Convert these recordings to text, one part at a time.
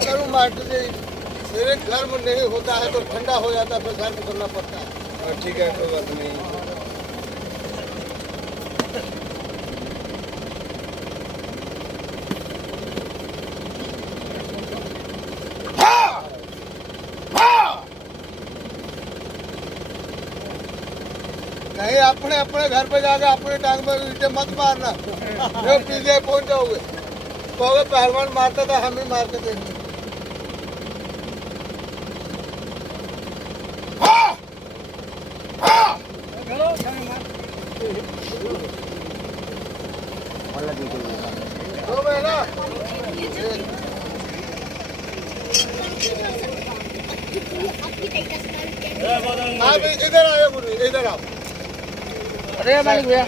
करूँ मार्केट मेरे घर में नहीं होता है तो ठंडा हो जाता है, फिर घर में करना पड़ता है। ठीक है, कोई बात नहीं। नहीं, अपने अपने घर पे जाके अपने टांग में ईंटे मत मारना। जो पीछे पहुंच जाओगे कहोगे पहलवान मारता था, हम ही मार के देंगे। आप इधर आए, इधर आओ। अरे मालिक भैया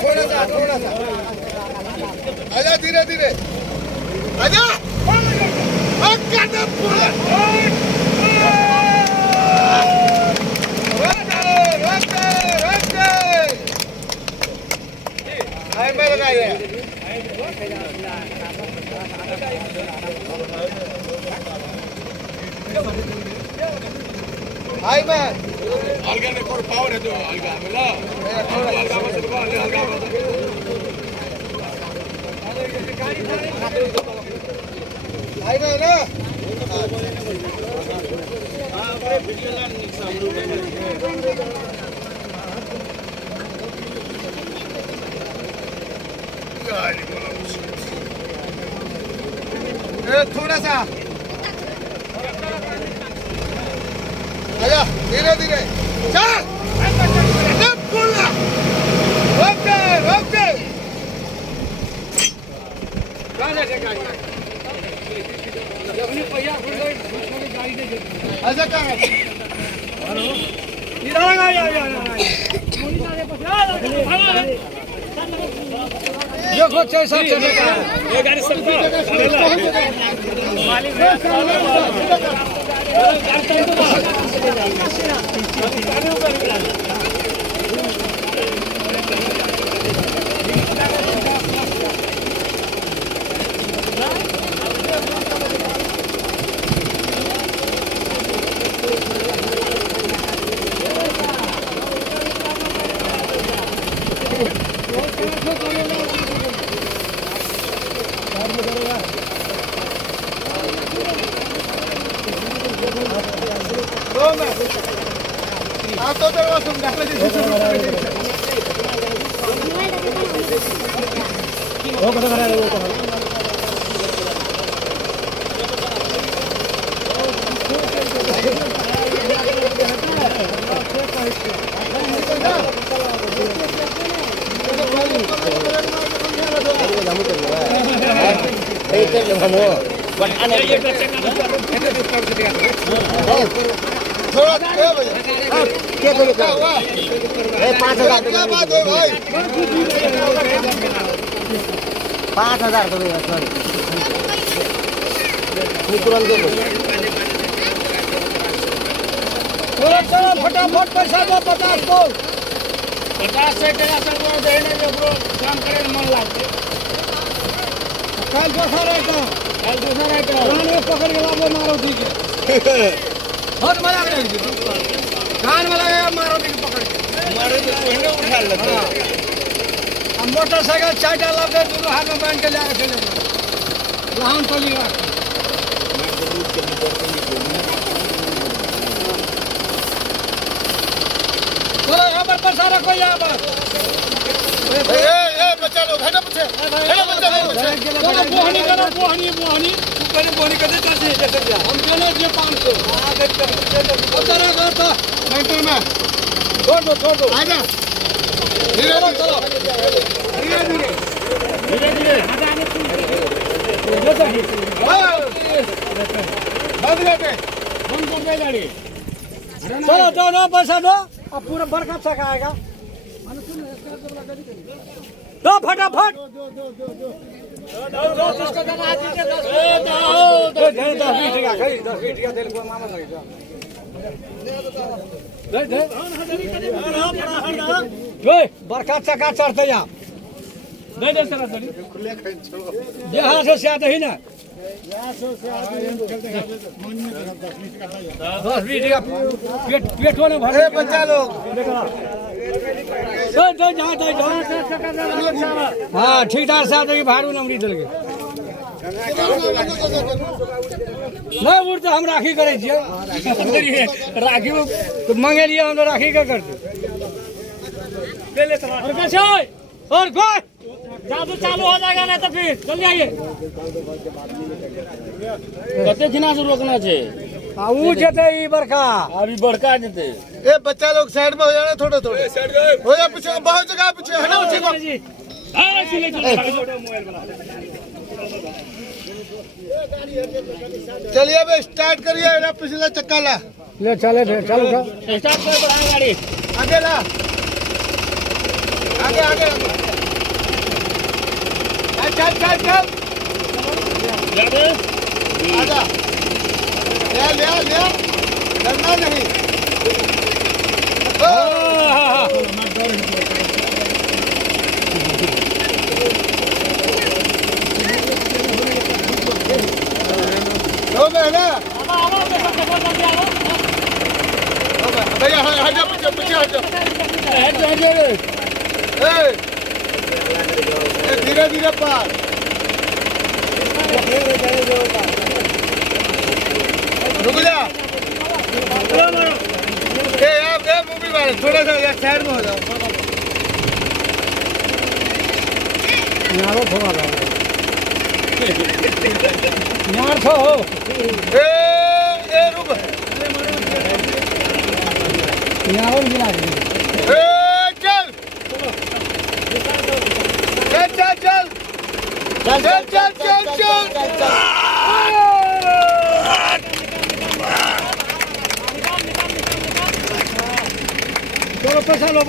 थोड़ा सा आजा, धीरे धीरे आजा। Hi man. Alga ne kor power है तो alga मिला। alga मत रुको, alga मत। Hi man ना। हाँ बड़े वीडियो लाइन सामने थोड़ा सा आजा, धीरे धीरे चल। ओके ओके ऐसा कहाँ है? देखो कैसा चलेगा ये गाड़ी सकता तो तेरा सुन वो कहाँ खड़ा है वो कहाँ थोड़ा क्या करेगा? 5,000 क्या बात है भाई? 5,000 तो नहीं है, सॉरी। तुरंत दे दो। चलो फटाफट पैसा दो 50 को। 50 से तेरा सब देने जो ब्रो काम करे मन लागे। कल दूसरा रहता। रानी पकड़ के लाओ मारुति के। बहुत मजा करेगी। कान में लगेगा मारुति को पकड़ के। मारुति को ही उठा लेते हैं। हम मोटरसाइकिल 4 डाल के दोनों हाथ में बांध के जाके चले गए। लाहौन टोली का। चलो यहाँ पर पैसा रखो यहाँ पर। बच्चा लोग है ना पीछे। चलो बोहनी करो बोहनी। पहले बोहनी कर देता है जैसे क्या। हम चले जो 500। हाँ देख कर। उधर आ गया था। सेंटर में। छोड़ दो। आजा। धीरे चलो। धीरे। बंद करके। गाड़ी। चलो पैसा दो। अब पूरा बरकत तक आएगा। दो फटाफट 10-20 तेल को मामा लगेगा बरकत चका चढ़ते जा दे सर जहाँ से सियात ही ना 10-20 पेट होने भरे बच्चा लोग हाँ ठीकदार साहब भाड़ू नमरी दल के नहीं उड़ तो हम राखी करे राखी तो मांगे लिए हम तो राखी का करते और कोई जादू चालू हो जाएगा ना तो फिर चल जाइए कते खिना से रोकना छे ऊ जते ई बड़का अभी बड़का जते ए बच्चा लोग साइड में हो जाना थोड़े थोड़े हो जा पीछे बहुत जगह पीछे है ना पीछे को चलिए अब स्टार्ट करिए ना पिछला चक्का ला ले चले चलो स्टार्ट कर बढ़ा गाड़ी आगे ला आगे आगे चल चल चल आजा ले ले ले डरना नहीं दो महीना भैया हट पीछे पीछे हट धीरे धीरे पार रुक जा आप मूवी वाले थोड़ा सा साइड में हो जाओ यार तो ए रुक यार गिरा चल चल चल चल चल चल चल चल चलो पैसा लो